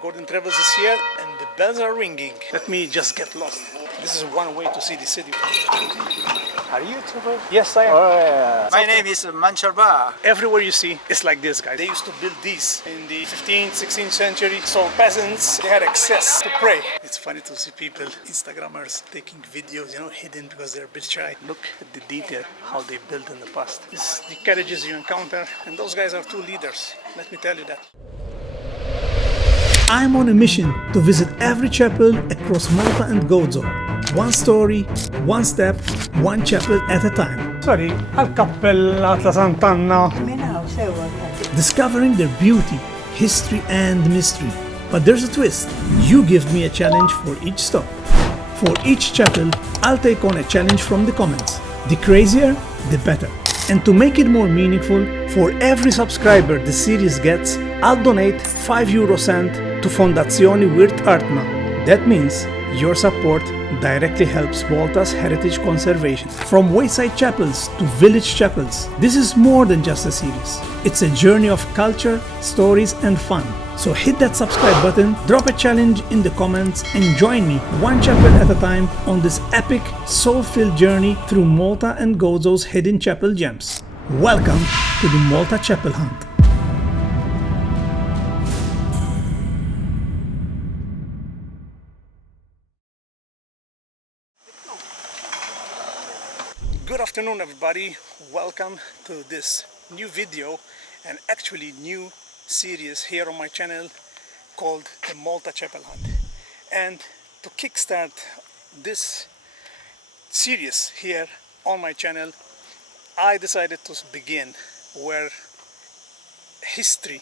Gordontravels is here and the bells are ringing. Let me just get lost. This is one way to see the city. Are you a YouTuber? Yes, I am. Oh, yeah. My name is Mancharba. Everywhere you see, it's like this, guys. They used to build these in the 15th, 16th century. So peasants, they had access to pray. It's funny to see people, Instagrammers, taking videos, hidden because they're a bit shy. Look at the detail, how they built in the past. This is the carriages you encounter, and those guys are two leaders. Let me tell you that. I'm on a mission to visit every chapel across Malta and Gozo. One story, one step, one chapel at a time. Sorry, għal-kappella ta' Sant'Anna. Discovering their beauty, history and mystery. But there's a twist. You give me a challenge for each stop. For each chapel, I'll take on a challenge from the comments. The crazier, the better. And to make it more meaningful, for every subscriber the series gets, I'll donate 5 euro cent to Fondazione Wirt Artna. That means your support directly helps Malta's heritage conservation. From wayside chapels to village chapels, this is more than just a series. It's a journey of culture, stories and fun. So hit that subscribe button, drop a challenge in the comments and join me one chapel at a time on this epic, soul-filled journey through Malta and Gozo's hidden chapel gems. Welcome to the Malta Chapel Hunt. Good afternoon everybody, welcome to this new video and actually new series here on my channel called the Malta Chapel Hunt. And to kickstart this series here on my channel, I decided to begin where history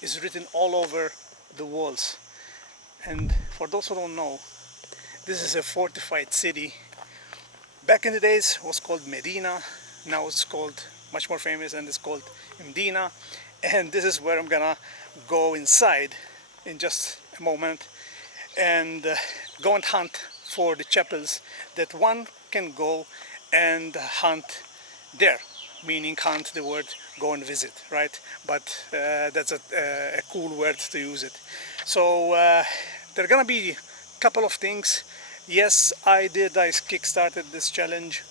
is written all over the walls. And for those who don't know, this is a fortified city. Back in the days it was called Medina, now it's called much more famous and it's called Medina. And this is where I'm gonna go inside in just a moment and go and hunt for the chapels that one can go and hunt there, meaning hunt the word go and visit, right? But that's a cool word to use it. So there are gonna be a couple of things. Yes, I kickstarted this challenge.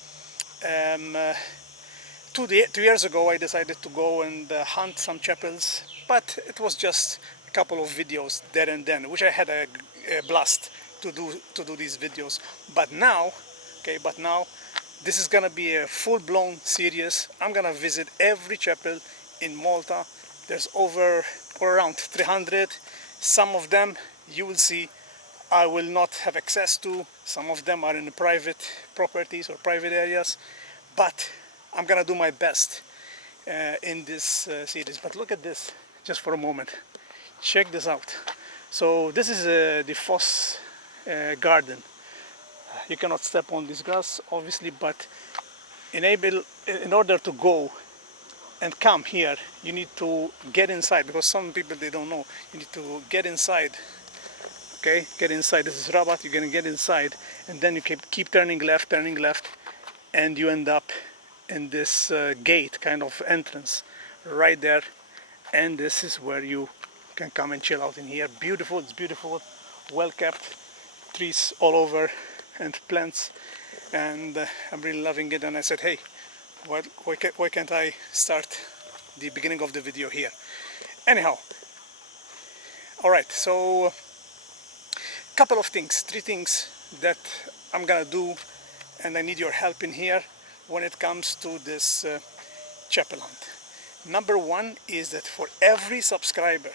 2 years ago I decided to go and hunt some chapels, but it was just a couple of videos there and then, which I had a blast to do these videos. But now this is gonna be a full-blown series. I'm gonna visit every chapel in Malta. There's over or around 300. Some of them you will see I will not have access to. Some of them are in the private properties or private areas, but I'm gonna do my best in this series. But look at this just for a moment. Check this out. So this is the Foss garden. You cannot step on this grass obviously, but in order to go and come here you need to get inside, because some people they don't know. You need to get inside. Okay, get inside. This is Rabat. You're gonna get inside and then you keep turning left, and you end up in this gate kind of entrance right there, and this is where you can come and chill out in here. Beautiful, it's beautiful, well kept, trees all over and plants, and I'm really loving it. And I said, hey, why can't I start the beginning of the video here? Anyhow, all right, so couple of things, 3 things that I'm gonna do, and I need your help in here when it comes to this chapel hunt. Number 1 is that for every subscriber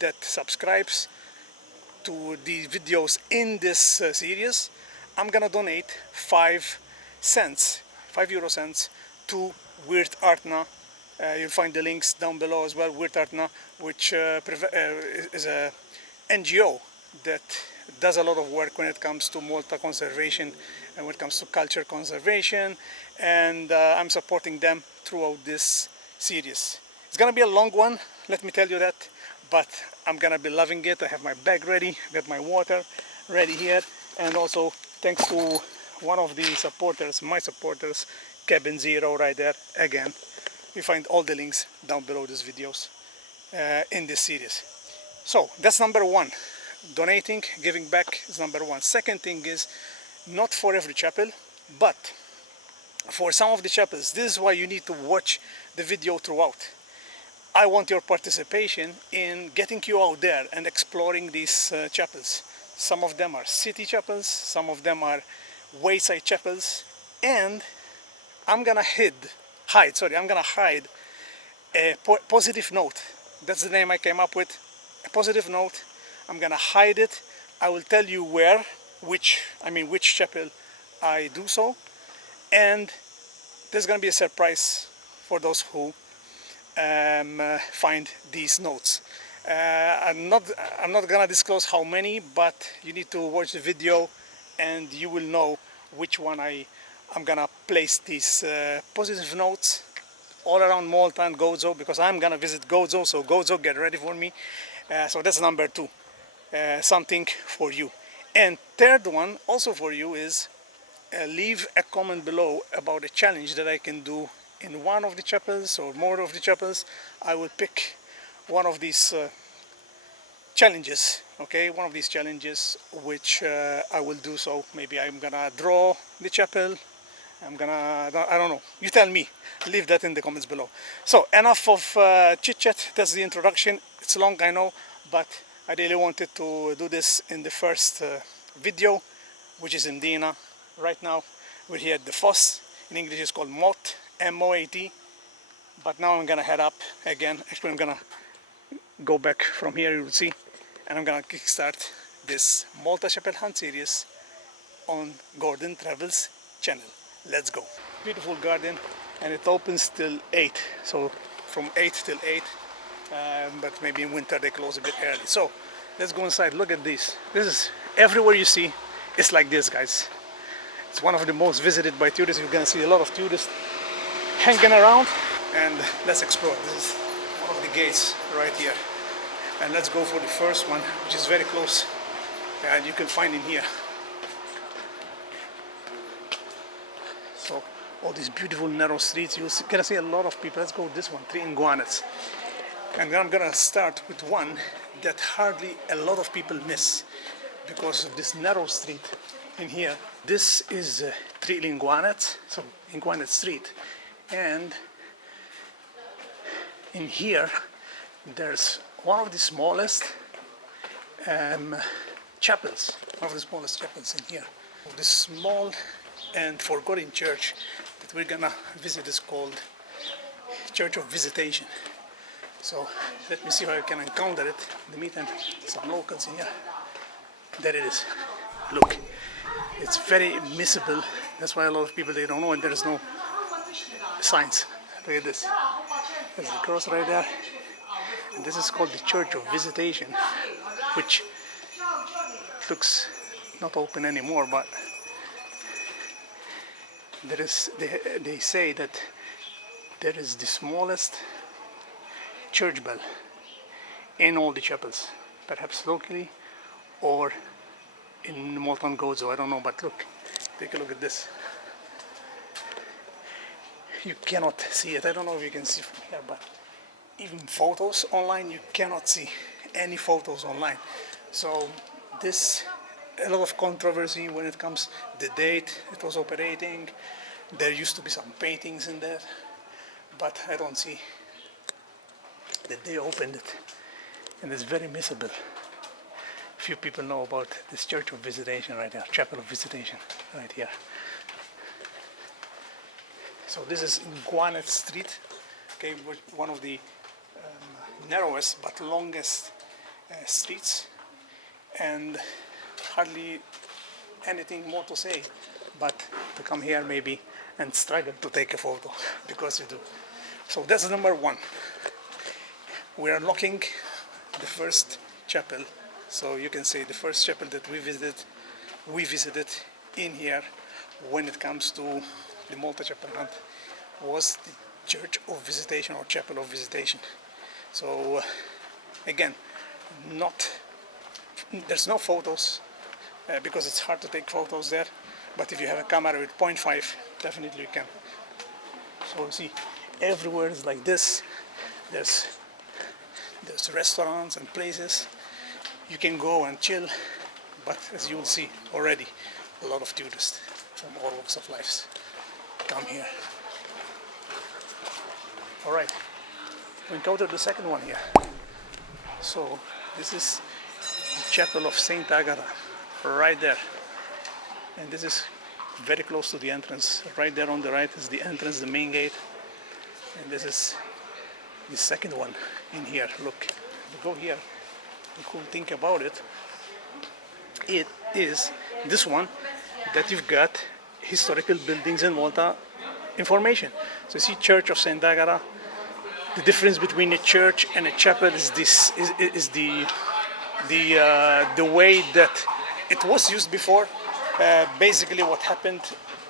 that subscribes to the videos in this series, I'm gonna donate 5 euro cents to Wirt Artna. You'll find the links down below as well. Wirt Artna, which is a NGO that does a lot of work when it comes to Malta conservation and when it comes to culture conservation, and I'm supporting them throughout this series. It's gonna be a long one, let me tell you that, but I'm gonna be loving it. I have my bag ready, got my water ready here, and also thanks to one of the supporters, my supporters, Cabin Zero right there. Again, you find all the links down below these videos in this series. So that's number one. Donating, giving back is number one. Second thing is, not for every chapel, but for some of the chapels, this is why you need to watch the video throughout. I want your participation in getting you out there and exploring these chapels. Some of them are city chapels, some of them are wayside chapels, and I'm gonna hide a positive note. That's the name I came up with, a positive note. I'm gonna hide it. I will tell you which chapel I do so, and there's gonna be a surprise for those who find these notes. I'm not gonna disclose how many, but you need to watch the video and you will know which one I'm gonna place these positive notes all around Malta and Gozo, because I'm gonna visit Gozo. So Gozo, get ready for me. So that's number two, something for you. And third one also for you is leave a comment below about a challenge that I can do in one of the chapels or more of the chapels. I will pick one of these challenges, okay, one of these challenges which I will do. So maybe I'm gonna draw the chapel, I don't know, you tell me, leave that in the comments below. So enough of chit chat. That's the introduction. It's long, I know, but I really wanted to do this in the first video, which is in Dina. Right now we're here at the Foss. In English it's called Mot, M-O-A-T, but now I'm gonna head up again. Actually I'm gonna go back from here, you will see, and I'm gonna kickstart this Malta Chapel Hunt series on Gordon Travels channel. Let's go. Beautiful garden, and it opens till 8, so from 8 till 8, but maybe in winter they close a bit early. So let's go inside. Look at this. This is everywhere you see. It's like this, guys. It's one of the most visited by tourists. You're gonna see a lot of tourists hanging around, and let's explore. This is one of the gates right here, and let's go for the first one, which is very close, and you can find in here. So all these beautiful narrow streets, you're gonna see a lot of people. Let's go this one, 3 iguanas, and I'm gonna start with one that hardly a lot of people miss because of this narrow street in here. This is 3 iguanas, so Iguana Street, and in here there's one of the smallest chapels, one of the smallest chapels in here. This small and forgotten church that we're gonna visit is called Church of Visitation. So let me see if I can encounter it in the meantime. Some locals in here. There it is. Look, it's very missable. That's why a lot of people, they don't know, and there's no signs. Look at this. There's the cross right there. And this is called the Church of Visitation, which looks not open anymore, but there is, they say that there is the smallest church bell in all the chapels, perhaps locally or in Malta Gozo, I don't know, but look, take a look at this. You cannot see it. I don't know if you can see from here, but even photos online, you cannot see any photos online. So this, a lot of controversy when it comes the date it was operating. There used to be some paintings in there, but I don't see that they opened it, and it's very missable. Few people know about this Church of Visitation right there, Chapel of Visitation right here. So this is Iguana Street, okay, one of the narrowest but longest streets, and hardly anything more to say but to come here maybe and struggle to take a photo, because you do. So that's number one. We are unlocking the first chapel. So you can say the first chapel that we visited in here when it comes to the Malta Chapel Hunt was the Church of Visitation or Chapel of Visitation. So again, there's no photos because it's hard to take photos there, but if you have a camera with 0.5, definitely you can. So you see, everywhere is like this. There's restaurants and places you can go and chill, but as you will see already, a lot of tourists from all walks of life come here. All right, we encountered the second one here. So this is the chapel of Saint Agatha, right there, and this is very close to the entrance. Right there on the right is the entrance, the main gate, and this is the second one in here. Look, you go here. The cool thing about it is this one, that you've got historical buildings in Malta information. So you see Church of Saint Agatha. The difference between a church and a chapel is this is the way that it was used before. Basically what happened,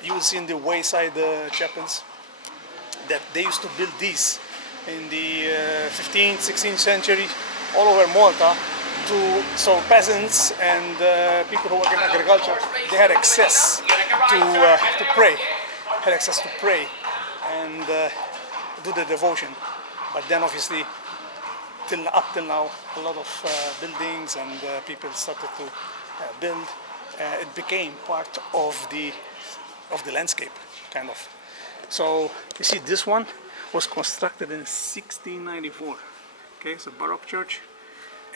you will see in the wayside chapels, that they used to build these in the 15th, 16th century all over Malta, so peasants and people who work in agriculture, they had access to pray, and do the devotion. But then obviously, up till now, a lot of buildings and people started to build. It became part of the landscape, kind of. So you see, this one was constructed in 1694. Okay, it's a Baroque church,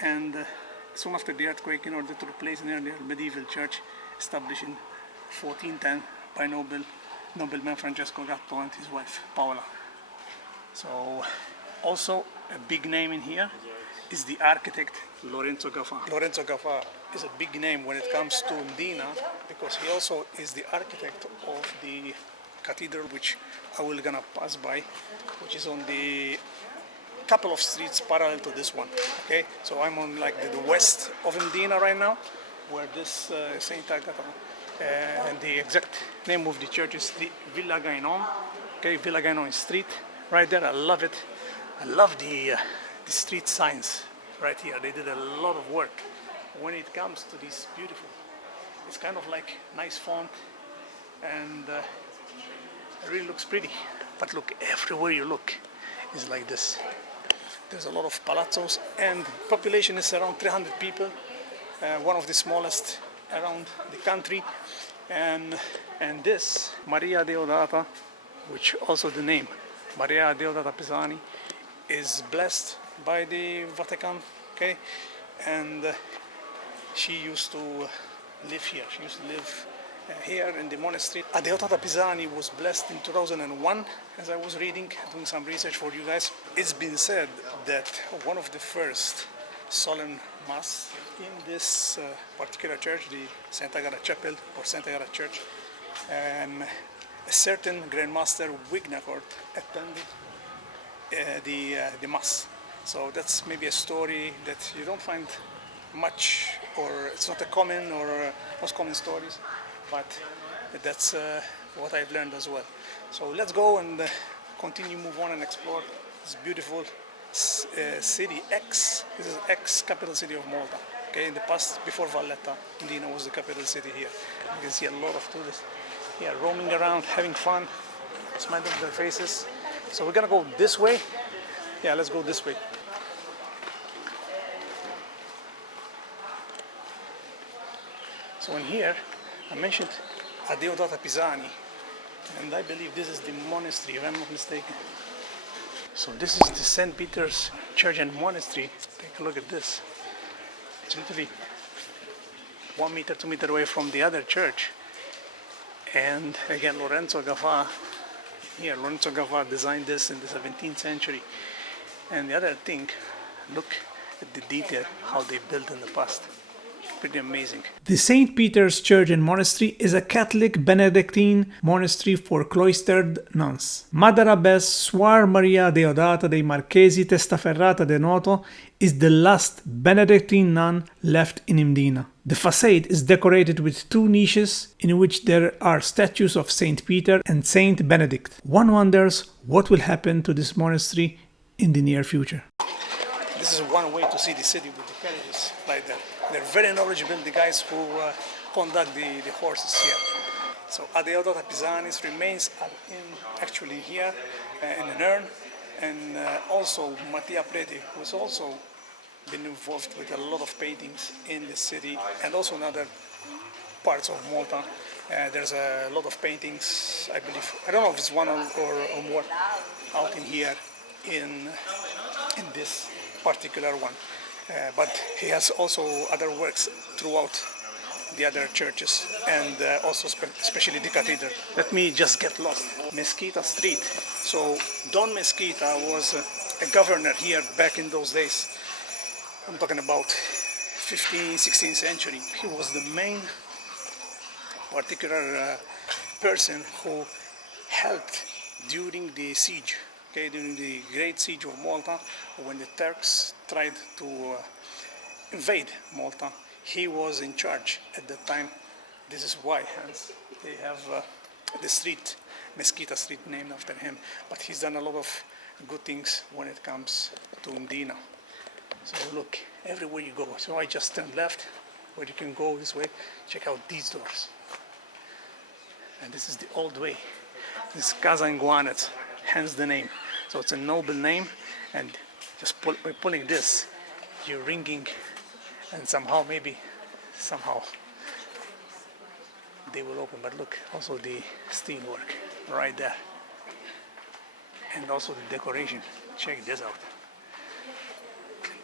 and soon after the earthquake, in order to replace an earlier medieval church established in 1410 by nobleman Francesco Gatto and his wife Paola. So also a big name in here is the architect Lorenzo Gaffa. Lorenzo Gaffa is a big name when it comes to Mdina, because he also is the architect of the cathedral, which I will gonna pass by, which is on the couple of streets parallel to this one. Okay, so I'm on like the west of Mdina right now, where this Saint Agatha, and the exact name of the church is the Villa Gainon. Okay, Villa Gainon Street, right there. I love it. I love the street signs right here. They did a lot of work when it comes to this beautiful. It's kind of like nice font, and it really looks pretty. But look, everywhere you look is like this. There's a lot of palazzos, and population is around 300 people, one of the smallest around the country. And this Maria Deodata, which also the name Maria Deodata Pisani, is blessed by the Vatican. Okay, and she used to live here. She used to live here in the monastery. Deodata Pisani was blessed in 2001, as I was reading, doing some research for you guys. It's been said that one of the first solemn mass in this particular church, the Saint Agatha Chapel or Saint Agatha Church, a certain Grand Master Wignacourt attended the mass. So that's maybe a story that you don't find much, or it's not a common or most common stories, but that's what I've learned as well. So let's go and continue, move on and explore this beautiful city, this is ex-capital city of Malta. Okay, in the past, before Valletta, Mdina was the capital city here. You can see a lot of tourists here roaming around, having fun, smiling on their faces. So we're gonna go this way. Yeah, let's go this way. So in here, I mentioned Deodata Pisani, and I believe this is the monastery, if I'm not mistaken. So this is the St. Peter's Church and Monastery. Take a look at this. It's literally 1 meter, 2 meters away from the other church. And again, Lorenzo Gaffa designed this in the 17th century. And the other thing, look at the detail, how they built in the past. Pretty amazing. The St. Peter's Church and Monastery is a Catholic Benedictine monastery for cloistered nuns. Mother Abbess Suor Maria Deodata dei Marchesi Testaferrata de Noto is the last Benedictine nun left in Mdina. The facade is decorated with 2 niches in which there are statues of St. Peter and St. Benedict. One wonders what will happen to this monastery in the near future. This is one way to see the city with the carriages like that. They're very knowledgeable, the guys who conduct the horses here. So Deodata Pisani's remains are actually here in an urn, and also Mattia Preti, who is also been involved with a lot of paintings in the city and also in other parts of Malta. There's a lot of paintings, I believe. I don't know if it's one or more out in here in this particular one. But he has also other works throughout the other churches and also especially the cathedral. Let me just get lost. Mesquita Street. So Don Mesquita was a governor here back in those days. I'm talking about 15th, 16th century. He was the main particular person who helped during the siege, okay, during the Great Siege of Malta, when the Turks tried to invade Malta. He was in charge at that time. This is why, hence, they have the street, Mesquita Street, named after him. But he's done a lot of good things when it comes to Mdina. So look, everywhere you go. So I just turned left, where you can go this way. Check out these doors. And this is the old way. This is Casa Nguanet, hence the name. So it's a noble name, and just by pulling this, you're ringing, and somehow they will open. But look, also the steel work right there, and also the decoration. Check this out.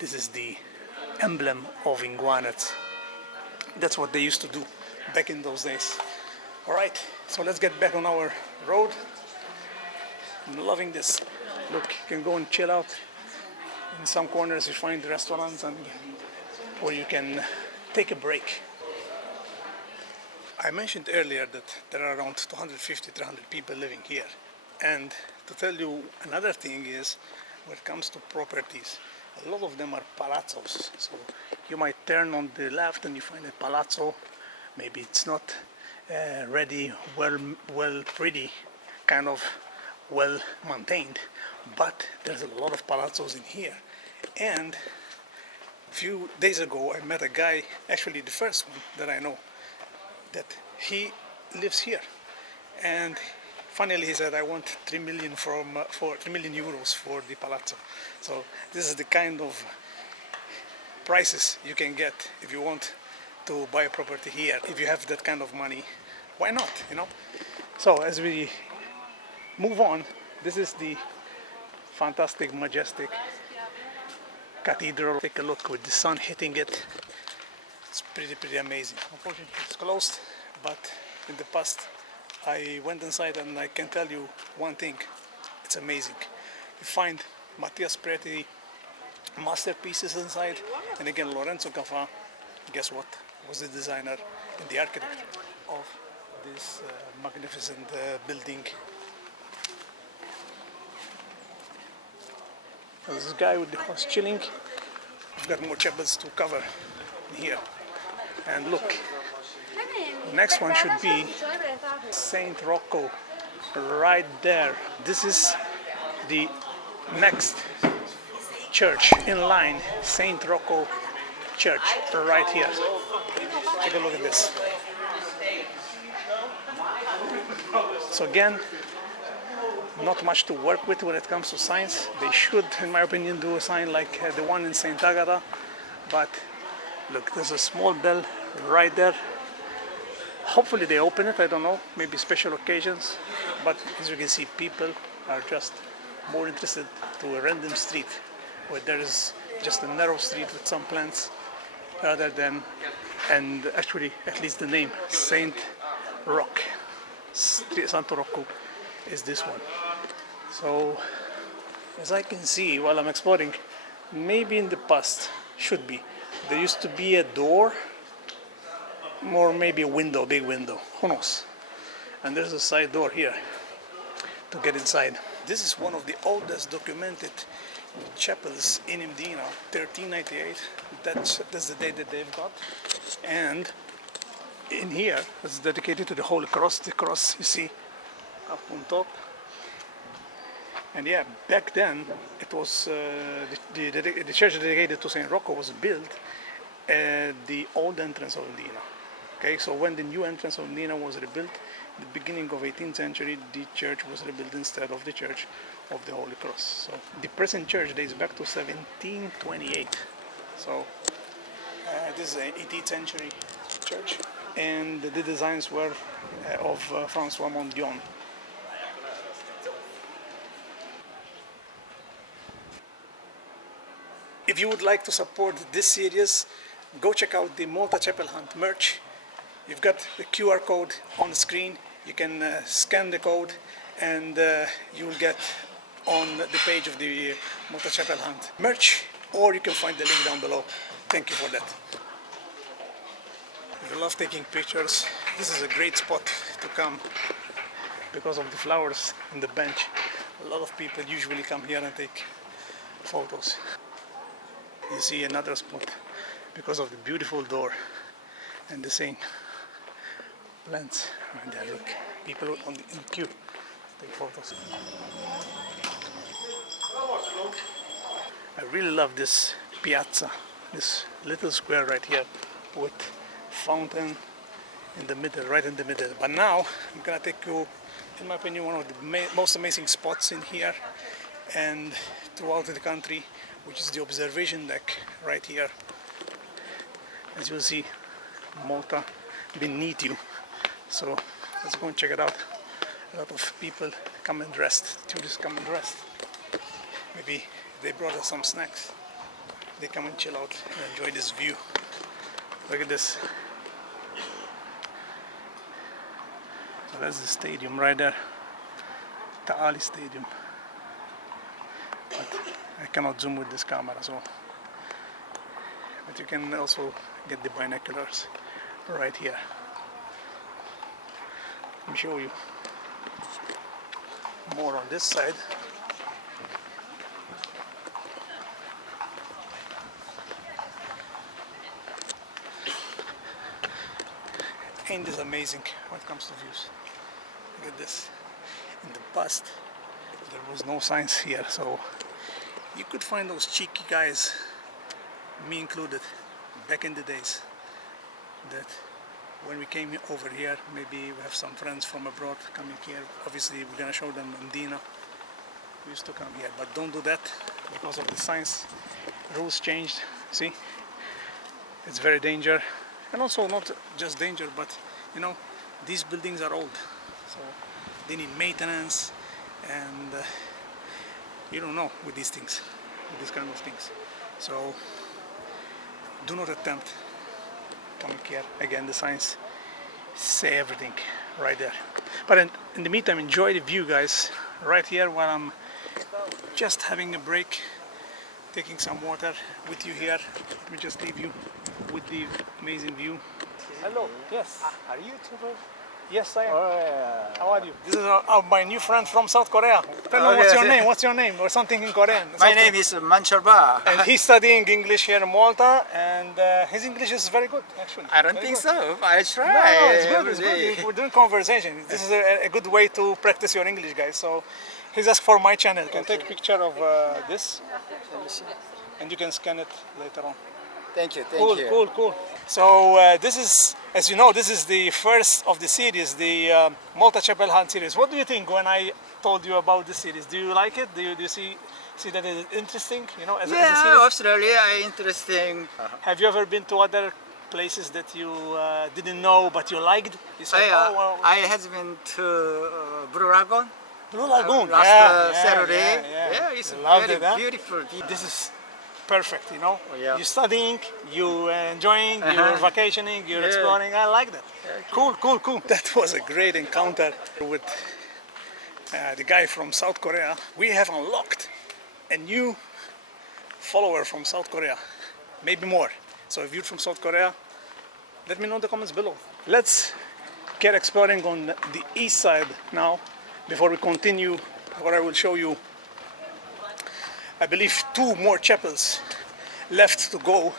This is the emblem of Nguanet. That's what they used to do back in those days. All right, so let's get back on our road. I'm loving this. Look, you can go and chill out. In some corners you find restaurants and where you can take a break. I mentioned earlier that there are around 250, 300 people living here. And to tell you another thing is, when it comes to properties, a lot of them are palazzos. So you might turn on the left and you find a palazzo. Maybe it's not ready, pretty, kind of well maintained, but there's a lot of palazzos in here. And a few days ago I met a guy, actually the first one that I know, that he lives here, and finally he said, I want 3 million for 3 million euros for the palazzo. So this is the kind of prices you can get if you want to buy a property here. If you have that kind of money, why not, you know? So as we move on, this is the fantastic, majestic cathedral. Take a look with the sun hitting it. It's pretty amazing. Unfortunately it's closed, but in the past I went inside and I can tell you one thing, it's amazing. You find Mattias Preti masterpieces inside, and again Lorenzo Caffa, guess what, was the designer and the architect of this magnificent building. This guy with the horse chilling. We've got more chapels to cover here. And look, the next one should be Saint Rocco, right there. This is the next church in line, Saint Rocco Church, right here. Take a look at this. So again, not much to work with when it comes to signs. They should, in my opinion, do a sign like the one in Saint Agatha. But look, there's a small bell right there. Hopefully they open it, I don't know, maybe special occasions. But as you can see, people are just more interested to a random street where there is just a narrow street with some plants, rather than, and actually at least the name, Saint Rock, Santo Rocco, is this one. So as I can see while I'm exploring, maybe in the past, should be, there used to be a door, or maybe a window, big window, who knows. And there's a side door here to get inside. This is one of the oldest documented chapels in Mdina, 1398. That's the date that they've got. And in here, it's dedicated to the Holy Cross. The cross you see up on top. And yeah, back then it was the church dedicated to Saint Rocco was built at the old entrance of Mdina. Okay, so when the new entrance of Mdina was rebuilt, in the beginning of 18th century, the church was rebuilt instead of the Church of the Holy Cross. So the present church dates back to 1728. So this is an 18th century church, and the designs were of François Mondion. If you would like to support this series, go check out the Malta Chapel Hunt merch. You've got the QR code on the screen. You can scan the code and you will get on the page of the Malta Chapel Hunt merch, or you can find the link down below. Thank you for that. If you love taking pictures, this is a great spot to come because of the flowers in the bench. A lot of people usually come here and take photos. You see another spot because of the beautiful door and the same plants right there. Look, people in queue take photos. I really love this piazza, this little square right here with fountain in the middle, right in the middle. But now I'm gonna take you, in my opinion, one of the most amazing spots in here and throughout the country, which is the observation deck right here. As you'll see, Malta beneath you. So let's go and check it out. A lot of people come and rest, tourists come and rest. Maybe they brought us some snacks. They come and chill out and enjoy this view. Look at this. So that's the stadium right there, Ta'ali Stadium. But I cannot zoom with this camera, so. But you can also get the binoculars right here. Let me show you more on this side. Ain't this amazing when it comes to views? Look at this. In the past, there was no signs here, so you could find those cheeky guys, me included, back in the days, that when we came over here, maybe we have some friends from abroad coming here. Obviously, we're gonna show them Mdina. We used to come here, but don't do that because of the signs. Rules changed. See, it's very dangerous, and also not just danger, but you know, these buildings are old, so they need maintenance, and you don't know with these things, with these kind of things. So do not attempt coming here. Again, the signs say everything right there. But in the meantime, enjoy the view, guys, right here while I'm just having a break, taking some water with you here. Let me just leave you with the amazing view. Hello. Yes. Are you YouTuber? Yes, I am. Oh, yeah. How are you? This is my new friend from South Korea. Tell me what's your name? What's your name? Or something in Korean. My name is Mancharba. And he's studying English here in Malta, and his English is very good, actually. I don't Very think good. so. I try. No, it's good. It's every day. good. We're doing conversation. This is a good way to practice your English, guys. So he's asked for my channel. You can take a picture of this, Let me see. and you can scan it later on. Thank you. Thank Cool, you. cool, cool. So this is, as you know, this is the first of the series, the Malta Chapel Hunt series. What do you think when I told you about this series? Do you like it? Do you see that it's interesting? You know, as a Yeah, series? absolutely. Interesting. Have you ever been to other places that you didn't know but you liked? You said, oh, well, I has been to Blue Lagoon. Blue Lagoon. Last Saturday. Yeah. It's Loved very it, huh? beautiful. This is perfect, you know. Yeah. You're studying, you're enjoying, you're vacationing, you're exploring. I like that. Cool, cool, cool. That was a great encounter with the guy from South Korea. We have unlocked a new follower from South Korea, maybe more. So if you're from South Korea, let me know in the comments below. Let's get exploring on the east side now before we continue, where I will show you, I believe, 2 more chapels left to go,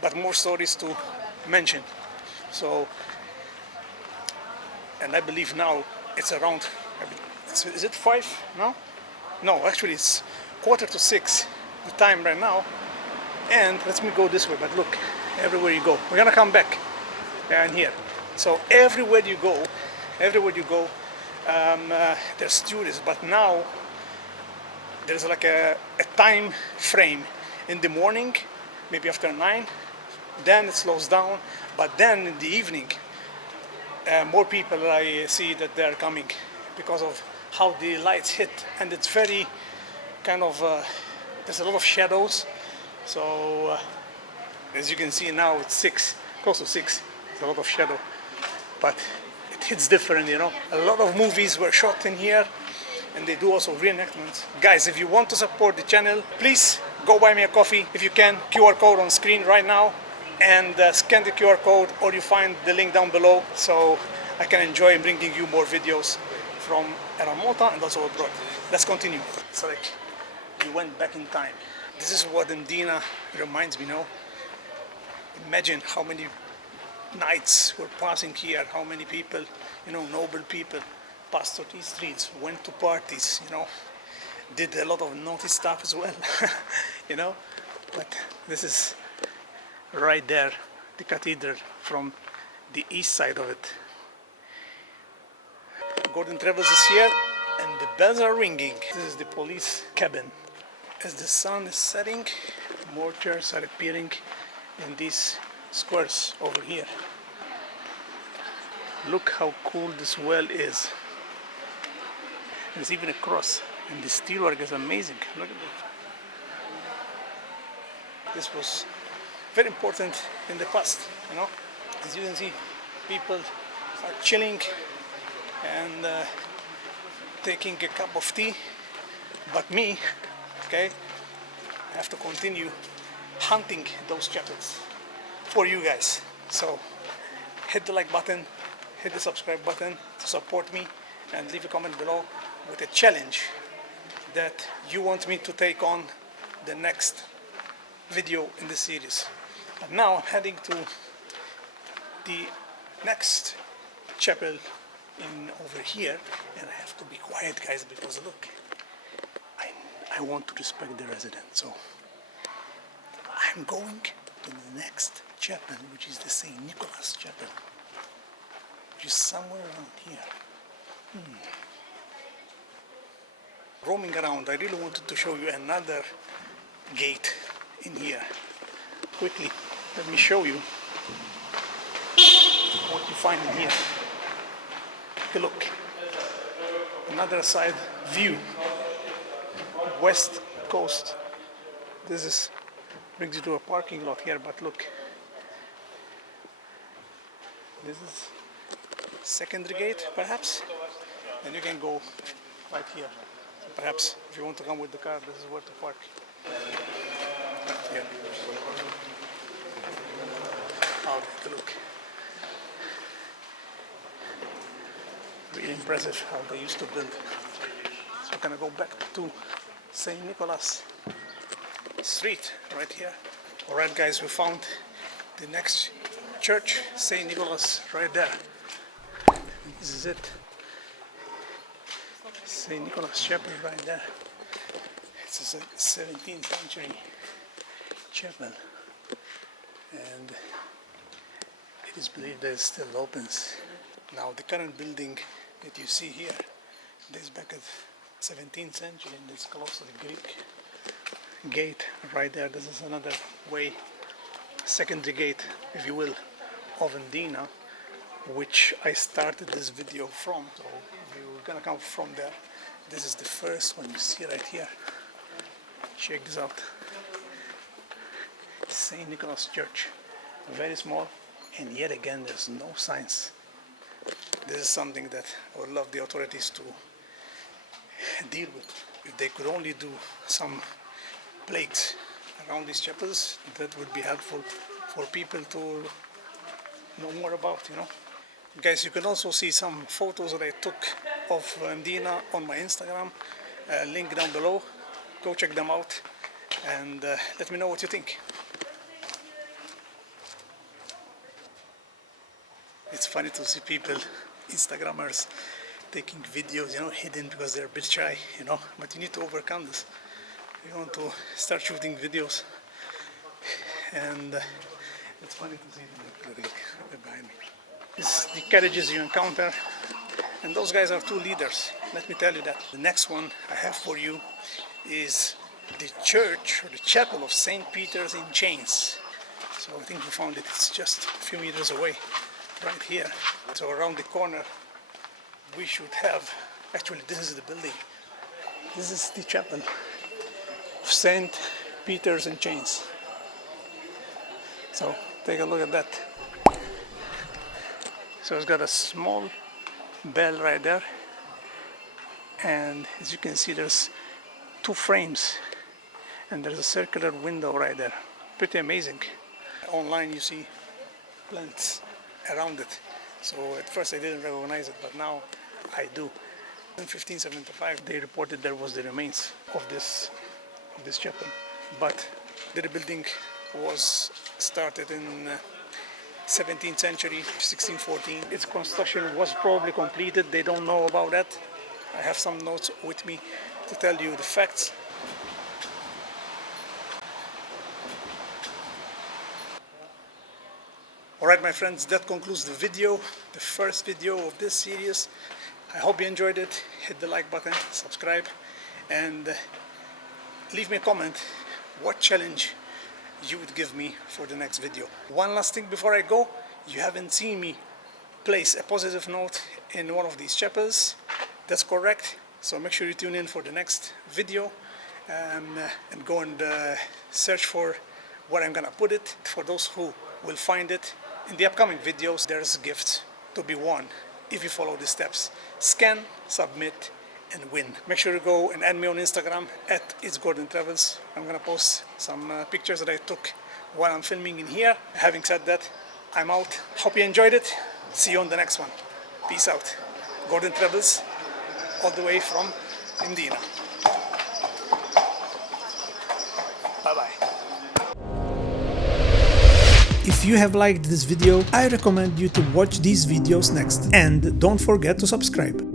but more stories to mention. So, and I believe now it's around, is it 5 now? No, actually it's 5:45, the time right now. And let me go this way, but look, everywhere you go, we're gonna come back and here. So everywhere you go, there's tourists, but now there's like a time frame. In the morning maybe after 9, then it slows down. But then in the evening, more people I see that they're coming because of how the lights hit, and it's very kind of there's a lot of shadows. So as you can see now, it's 6, close to 6. It's a lot of shadow, but it hits different, you know. A lot of movies were shot in here, and they do also reenactments. Guys, if you want to support the channel, please go buy me a coffee if you can. QR code on screen right now, and scan the QR code, or you find the link down below, so I can enjoy bringing you more videos from around Malta and also abroad. Let's continue. It's like we went back in time. This is what Mdina reminds me now. Imagine how many nights were passing here, how many people, you know, noble people passed through these streets, went to parties, you know, did a lot of naughty stuff as well, you know. But this is right there, the cathedral from the east side of it. Gordontravels is here, and the bells are ringing. This is the police cabin. As the sun is setting, more chairs are appearing in these squares over here. Look how cool this well is. There's even a cross, and the steelwork is amazing. Look at that. This was very important in the past, you know. As you can see, people are chilling and taking a cup of tea. But me, okay, I have to continue hunting those chapels for you guys. So hit the like button, hit the subscribe button to support me, and leave a comment below with a challenge that you want me to take on the next video in the series. But now I'm heading to the next chapel in over here, and I have to be quiet, guys, because look, I want to respect the residents. So I'm going to the next chapel, which is the St. Nicholas Chapel, which is somewhere around here. Roaming around, I really wanted to show you another gate in here. Quickly, let me show you what you find in here. Take a look. Another side view. West coast. This is brings you to a parking lot here, but look. This is secondary gate, perhaps, and you can go right here. So perhaps if you want to come with the car, this is where to park. Right here. Oh, take a look. Really impressive how they used to build. So we're gonna go back to St. Nicholas Street right here. Alright guys, we found the next church, St. Nicholas, right there. This is it. St. Nicholas Chapel right there. It's a 17th century chapel, and it is believed that it still opens. Now the current building that you see here dates back at 17th century, and it's close to the Greek gate right there. This is another way, secondary gate, if you will, of Mdina, which I started this video from. So if you're gonna come from there, this is the first one you see right here. Check this out. St. Nicholas Church, very small, and yet again there's no signs. This is something that I would love the authorities to deal with. If they could only do some plaques around these chapels, that would be helpful for people to know more about, you know. Guys, you can also see some photos that I took of Mdina on my Instagram, link down below. Go check them out and let me know what you think. It's funny to see people, Instagrammers, taking videos, you know, hidden because they're a bit shy, you know, but you need to overcome this. You want to start shooting videos, and it's funny to see them behind me. It's the carriages you encounter, and those guys are two leaders. Let me tell you that. The next one I have for you is the church or the chapel of St. Peter's in Chains. So I think we found it. It's just a few meters away, right here. So around the corner we should have, actually this is the building. This is the chapel of St. Peter's in Chains. So take a look at that. So it's got a small bell right there, and as you can see there's two frames and there's a circular window right there. Pretty amazing. Online you see plants around it, so at first I didn't recognize it, but now I do. In 1575 they reported there was the remains of this chapel, but the rebuilding was started in 17th century, 1614. Its construction was probably completed. They don't know about that. I have some notes with me to tell you the facts. Alright my friends, that concludes the video, the first video of this series. I hope you enjoyed it. Hit the like button, subscribe, and leave me a comment what challenge you would give me for the next video. One last thing before I go, you haven't seen me place a positive note in one of these chapels. That's correct, so make sure you tune in for the next video and go and search for where I'm gonna put it. For those who will find it in the upcoming videos, there's gifts to be won if you follow the steps. Scan, submit, and win. Make sure you go and add me on Instagram at itsgordontravels. I'm gonna post some pictures that I took while I'm filming in here. Having said that, I'm out. Hope you enjoyed it. See you on the next one. Peace out. Gordon Travels, all the way from Indina. Bye bye. If you have liked this video, I recommend you to watch these videos next, and don't forget to subscribe.